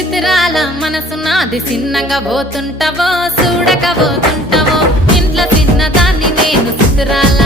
చిత్రాల మనసు నాది చిన్నగా పోతుంటావో చూడక పోతుంటావో ఇంట్లో చిన్నదాన్ని నేను చిత్రాల